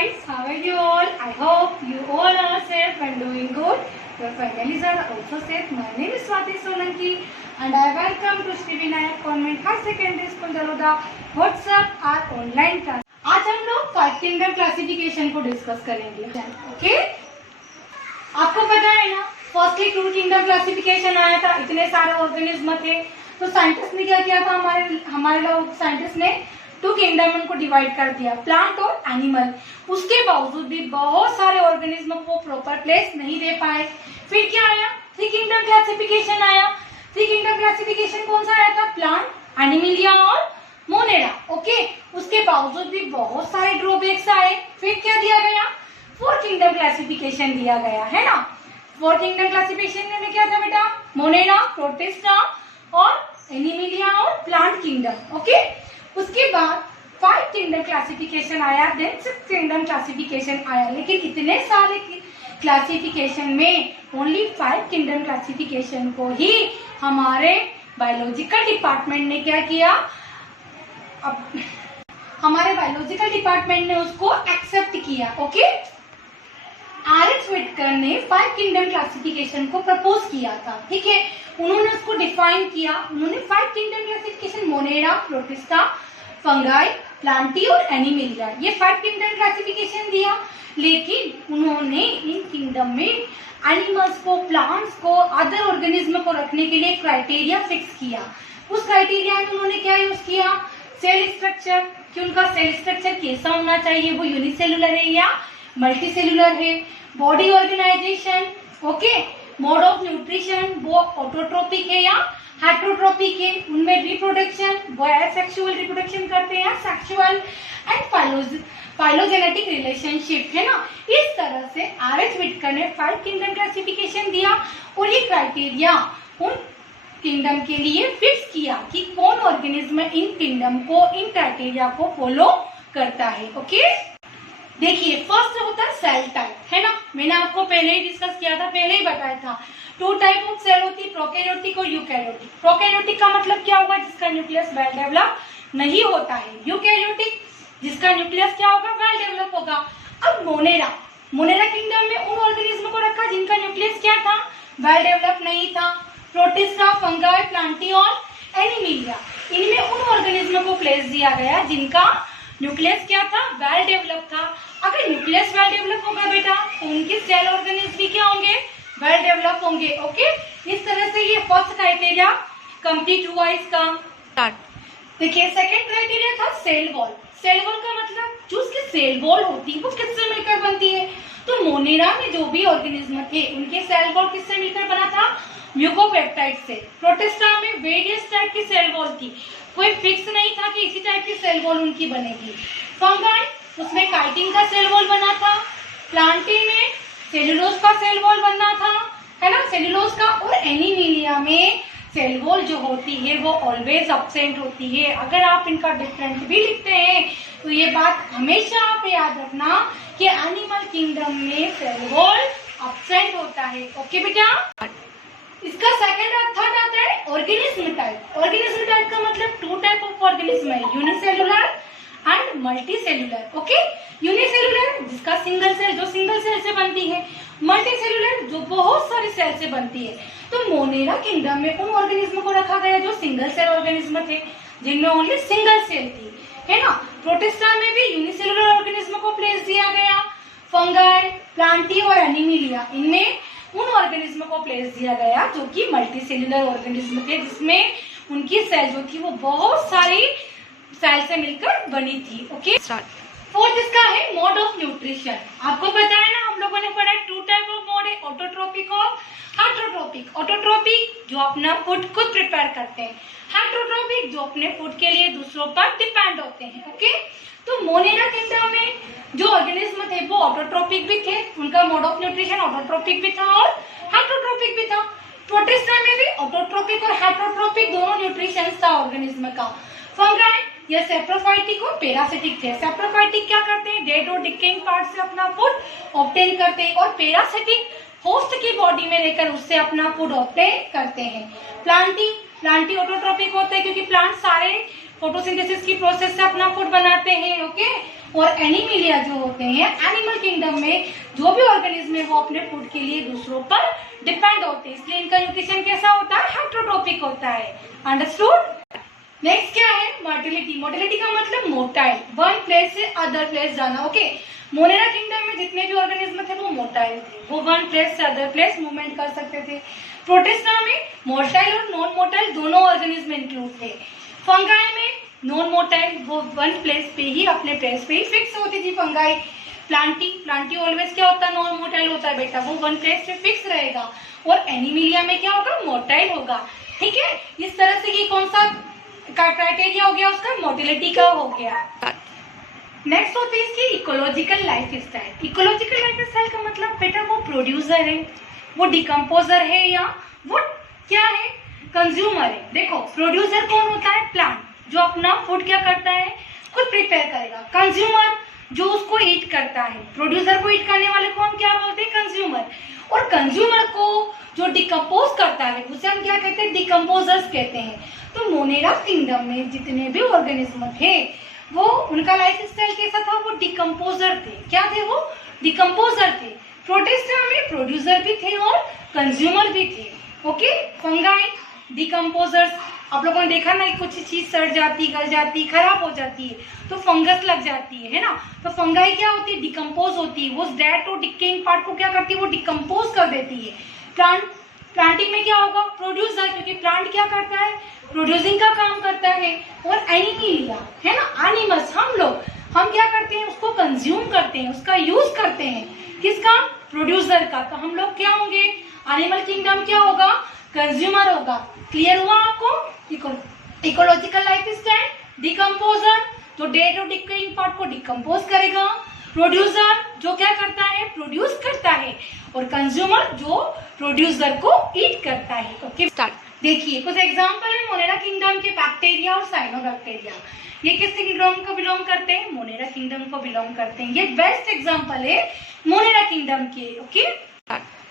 guys, how are you all? I hope you all are safe and doing good. Your families are also safe. My name is Swati Solanki and I welcome to Sri Vinayak Convent High Secondary School Daroda. What's up our online class? आज हम लोग 5 kingdom classification को discuss करेंगे. Okay, आपको पता है ना, firstly 2 kingdom classification आया था. इतने सारे ऑर्गेनिज्म थे तो साइंटिस्ट ने क्या किया था, हमारे लोग साइंटिस्ट ने 2 किंगडम को डिवाइड कर दिया, प्लांट और एनिमल. उसके बावजूद भी बहुत सारे ऑर्गेनिज्म को प्रॉपर प्लेस नहीं दे पाए. फिर क्या आया, 3 किंगडम क्लासिफिकेशन आया. 3 किंगडम क्लासिफिकेशन कौन सा आया था? प्लांट, एनिमलिया और मोनेरा. ओके, उसके बावजूद भी बहुत सारे ड्रॉबैक्स आए. फिर क्या दिया गया? 4 किंगडम क्लासिफिकेशन दिया गया है ना. 4 किंगडम क्लासिफिकेशन में क्या था बेटा? मोनेरा, प्रोटिस्टा और एनिमलिया और प्लांट किंगडम. ओके, उसके बाद 5 किंगडम क्लासिफिकेशन आया, देन 6 किंगडम क्लासिफिकेशन आया. लेकिन इतने सारे क्लासिफिकेशन में ओनली 5 किंगडम क्लासिफिकेशन को ही हमारे बायोलॉजिकल डिपार्टमेंट ने क्या किया, हमारे बायोलॉजिकल डिपार्टमेंट ने उसको एक्सेप्ट किया. Okay, RH. व्हिटकर ने 5 किंगडम क्लासिफिकेशन को प्रपोज किया था. ठीक है, उन्होंने उसको डिफाइन किया. उन्होंने 5 kingdom classification Monera, protista, fungi, Plantae और एनिमलिया, ये 5 किंगडम क्लासिफिकेशन दिया. लेकिन उन्होंने इन किंगडम में एनिमल्स को, प्लांट्स को, अदर ऑर्गेनिज्म को रखने के लिए क्राइटेरिया फिक्स किया. उस क्राइटेरिया में उन्होंने क्या यूज किया? सेल स्ट्रक्चर, कि उनका सेल स्ट्रक्चर कैसा होना चाहिए, वो यूनिसेलुलर है या मल्टीसेलुलर है. Body organization, okay, mode of nutrition, वो ऑटोट्रोपिक है या हेटरोट्रोपिक है. उनमें रिप्रोडक्शन, वो सेक्सुअल रिप्रोडक्शन करते हैं, सेक्सुअल एंड फाइलोजेनेटिक रिलेशनशिप है ना. इस तरह से आर.एच. व्हिटकर ने 5 किंगडम क्लासिफिकेशन दिया और ये क्राइटेरिया उन किंगडम के लिए फिक्स किया कि कौन ऑर्गेनिज्म इन किंगडम को, इन क्राइटेरिया को फॉलो करता है. ओके, देखिए फर्स्ट होता है सेल टाइप, है ना. मैंने आपको पहले ही डिस्कस किया था, पहले ही बताया था. 2 टाइप ऑफ सेल होती है, प्रोकैरियोटिक और यूकैरियोटिक. प्रोकैरियोटिक का मतलब क्या होगा? जिसका न्यूक्लियस वेल डेवलप नहीं होता है. यूकैरियोटिक, जिसका न्यूक्लियस क्या होगा? वेल डेवलप होगा. अब मोनेरा किंगडम में उन ऑर्गेनिज्म को रखा जिनका न्यूक्लियस क्या था? वेल डेवलप नहीं था. प्रोटिस्टा, फंगाई, प्लांटी और एनिमलिया, इनमें उन ऑर्गेनिज्म को प्लेस दिया गया जिनका न्यूक्लियस क्या था? वेल डेवलप था. अगर न्यूक्लियस वेल डेवलप होगा बेटा तो उनके सेल ऑर्गेनिज्म भी क्या होंगे? वेल डेवलप होंगे. ओके, इस तरह से ये फर्स्ट क्राइटेरिया कंप्लीट हुआ इसका. देखिए सेकंड क्राइटेरिया था सेल वॉल. सेल वॉल का मतलब जो उसकी सेल वॉल होती है वो किससे मिलकर बनती है? तो मोनेरा में जो भी ऑर्गेनिज्म थे उनके सेल वॉल किससे मिलकर बना था? म्यूकोपेप्टाइड से. प्रोटिस्टा में वेरियस टाइप की सेल वॉल थी, कोई फिक्स नहीं था कि इसी टाइप की सेल वॉल उनकी बनेगी. फंगाई, उसमें काइटिन का सेल वॉल बना था. प्लांटी में सेलुलोज का सेल वॉल बनना था, है ना, सेलुलोज का. और एनिमलिया में सेल वॉल जो होती है वो ऑलवेज एब्सेंट होती है. अगर आप इनका डिफरेंट भी लिखते हैं तो ये बात हमेशा आप याद रखना कि एनिमल किंगडम में सेल वॉल एब्सेंट होता है. ओके बेटा, इसका सेकंड और थर्ड आता है ऑर्गेनिज्म टाइप. ऑर्गेनिज्म टाइप का मतलब 2 टाइप ऑफ ऑर्गेनिज्म है, unicellular and multicellular. Okay, unicellular जिसका सिंगल सेल, जो सिंगल सेल से बनती है. मल्टीसेलुलर जो बहुत सारी सेल से बनती है. तो मोनेरा किंगडम में उन ऑर्गेनिज्म को रखा गया जो सिंगल सेल ऑर्गेनिज्म थे, जिनमें ओनली सिंगल सेल थी, है ना. प्रोटिस्टा में भी यूनिसेलुलर ऑर्गेनिज्म को प्लेस दिया गया. फंगाई, प्लांटी और एनिमलिया, इनमें उन ऑर्गेनिज्म को प्लेस दिया गया जो कि मल्टीसेलुलर ऑर्गेनिज्म थे, जिसमें उनकी सेल जो थी वो बहुत सारी सेल से मिलकर बनी थी. ओके, फोर्थ इसका है मोड ऑफ न्यूट्रिशन. आपको पता है ना, हम लोगों ने पढ़ा 2 टाइप ऑफ मोड है, ऑटोट्रोपिक और हेटरोट्रोपिक. ऑटोट्रोपिक जो अपना फूड खुद प्रिपेयर करते हैं, हेटरोट्रोपिक जो अपने फूड के लिए दूसरों पर डिपेंड होते हैं. ओके, तो मोनेरा किंगडम में जो ऑर्गेनिज्म थे वो ऑटोट्रोपिक भी थे, उनका मोड ऑफ न्यूट्रिशन ऑटोट्रोपिक भी था और हेटरोट्रोपिक भी था. प्रोटिस्टा में भी ऑटोट्रोपिक और हेटरोट्रोपिक दोनों न्यूट्रिशन था ऑर्गेनिज्म का. फंगाई ये सेप्रोफाइटिक और पैरासिटिक थे. सेप्रोफाइटिक क्या करते हैं? डेड और डिकेइंग पार्ट से अपना फूड ऑब्टेन करते हैं, और पैरासिटिक होस्ट की बॉडी में लेकर उससे अपना फूड ऑब्टेन करते हैं. प्लांटी ऑटोट्रोपिक होते हैं क्योंकि प्लांट सारे फोटोसिंथेसिस की प्रोसेस से अपना फूड बनाते हैं. ओके, और एनिमिलिया जो होते हैं एनिमल किंगडम में जो भी ऑर्गेनिज्म है वो अपने फूड के लिए दूसरों पर डिपेंड होते हैं, इसलिए इनका न्यूट्रिशन कैसा होता है, हेट्रोट्रोपिक होता है। अंडरस्टूड। नेक्स्ट क्या है, मोटिलिटी। मोटिलिटी का मतलब मोटाइल, वन प्लेस से अदर प्लेस जाना। ओके, मोनेरा किंगडम में जितने भी ऑर्गेनिज्म थे वो मोटाइल थे, वो वन प्लेस से अदर प्लेस मूवमेंट कर सकते थे। प्रोटिस्टा में मोटाइल और नॉन मोटाइल दोनों ऑर्गेनिज्म इंक्लूड थे। फंगाई में नॉन मोटाइल, वो वन प्लेस पे ही अपने प्लेस पे ही फिक्स होती थी फंगाई। प्लांटी ऑलवेज क्या होता है, नॉन मोटाइल होता है बेटा, वो वन प्लेस पे फिक्स रहेगा। और एनिमिलिया में क्या होगा, मोटाइल होगा। ठीक है, इस तरह से ये कौन सा क्राइटेरिया हो गया उसका, मोटिलिटी का हो गया। नेक्स्ट होती है इसकी ecological life style. Ecological life style का मतलब बेटा वो प्रोड्यूसर है, वो डिकम्पोजर है, या वो क्या है, कंज्यूमर है। देखो प्रोड्यूसर कौन होता है, प्लांट, जो अपना फूड क्या करता है, खुद प्रिपेयर करेगा। कंज्यूमर जो उसको ईट करता है, प्रोड्यूसर को ईट करने वाले को हम क्या बोलते हैं, कंज्यूमर। और कंज्यूमर को जो डिकम्पोज करता है उसे हम क्या कहते हैं, डिकम्पोजर्स कहते हैं। तो मोनेरा किंगडम में जितने भी ऑर्गेनिज्म थे वो उनका लाइफ स्टाइल कैसा था, वो डिकम्पोजर थे। क्या थे वो, डिकम्पोजर थे। प्रोटिस्टा में प्रोड्यूसर भी थे और कंज्यूमर भी थे। Okay, fungi decomposers. आप लोगों ने देखा ना कि कुछ चीज सड़ जाती, गल जाती, खराब हो जाती है तो फंगस लग जाती है ना, तो फंगाई क्या होती है, डिकम्पोज होती है। वो डेड और डिकेइंग पार्ट को क्या करती है, वो डिकम्पोज कर देती है। प्लांटिंग में क्या होगा, प्रोड्यूसर, क्योंकि प्लांट क्या करता है, प्रोड्यूसिंग का काम करता है। और एनिमिलिया है ना, एनिमल्स, हम क्या करते हैं, उसको कंज्यूम करते हैं, उसका यूज करते हैं, किसका, प्रोड्यूसर का। तो हम लोग क्या होंगे, एनिमल किंगडम क्या होगा, कंज्यूमर होगा। क्लियर हुआ आपको। इकोलॉजिकल लाइफ स्टाइल, डिकम्पोजर जो डेड और डिकेइंग पार्ट को डिकम्पोज करेगा, प्रोड्यूसर जो क्या करता है, प्रोड्यूस करता है, और कंज्यूमर जो प्रोड्यूसर को ईट करता है। Okay, start. देखिए कुछ एग्जांपल है मोनेरा किंगडम के, बैक्टीरिया और साइनोबैक्टीरिया। ये किस किंगडम को बिलोंग करते हैं, मोनेरा किंगडम को बिलोंग करते हैं। ये बेस्ट एग्जांपल है मोनेरा किंगडम के। ओके,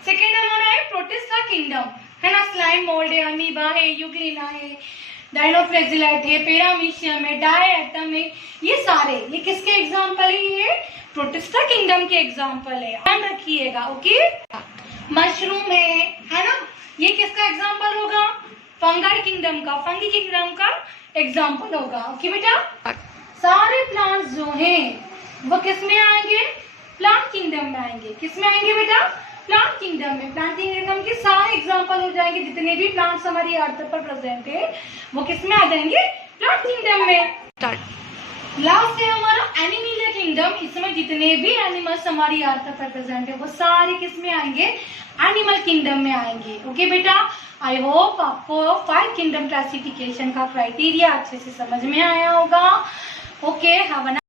सेकेंड हमारा है प्रोटिस्टा किंगडम, है ना। स्लाइम मोल्ड है, अमीबा है, यूग्लिना है, डायनोफ्लेजिलेट है, पेरामीशियम है, डायएटम है, ये सारे ये किसके एग्जांपल है, ये प्रोटिस्टा किंगडम के एग्जांपल है, ध्यान रखिएगा। ओके, मशरूम है ना, ये किसका एग्जांपल होगा, फंगाई किंगडम का, फंगी किंगडम का एग्जांपल होगा। ओके बेटा, सारे प्लांट्स जो हैं वो किस में आएंगे, प्लांट किंगडम में आएंगे। किस में आएंगे बेटा, प्लांट किंगडम में। प्लांट किंगडम के सारे एग्जांपल हो जाएंगे, जितने भी प्लांट्स हमारी अर्थ पर प्रेजेंट है वो किस में आ जाएंगे, प्लांट किंगडम में। लास्ट है हमारा एनिमिलिया किंगडम, इसमें जितने भी एनिमल्स हमारी अर्थ पर प्रेजेंट है वो सारे किस में आएंगे, एनिमल किंगडम में आएंगे। ओके बेटा, आई होप आपको 5 किंगडम क्लासिफिकेशन का क्राइटेरिया अच्छे से समझ में आया होगा। Okay, have a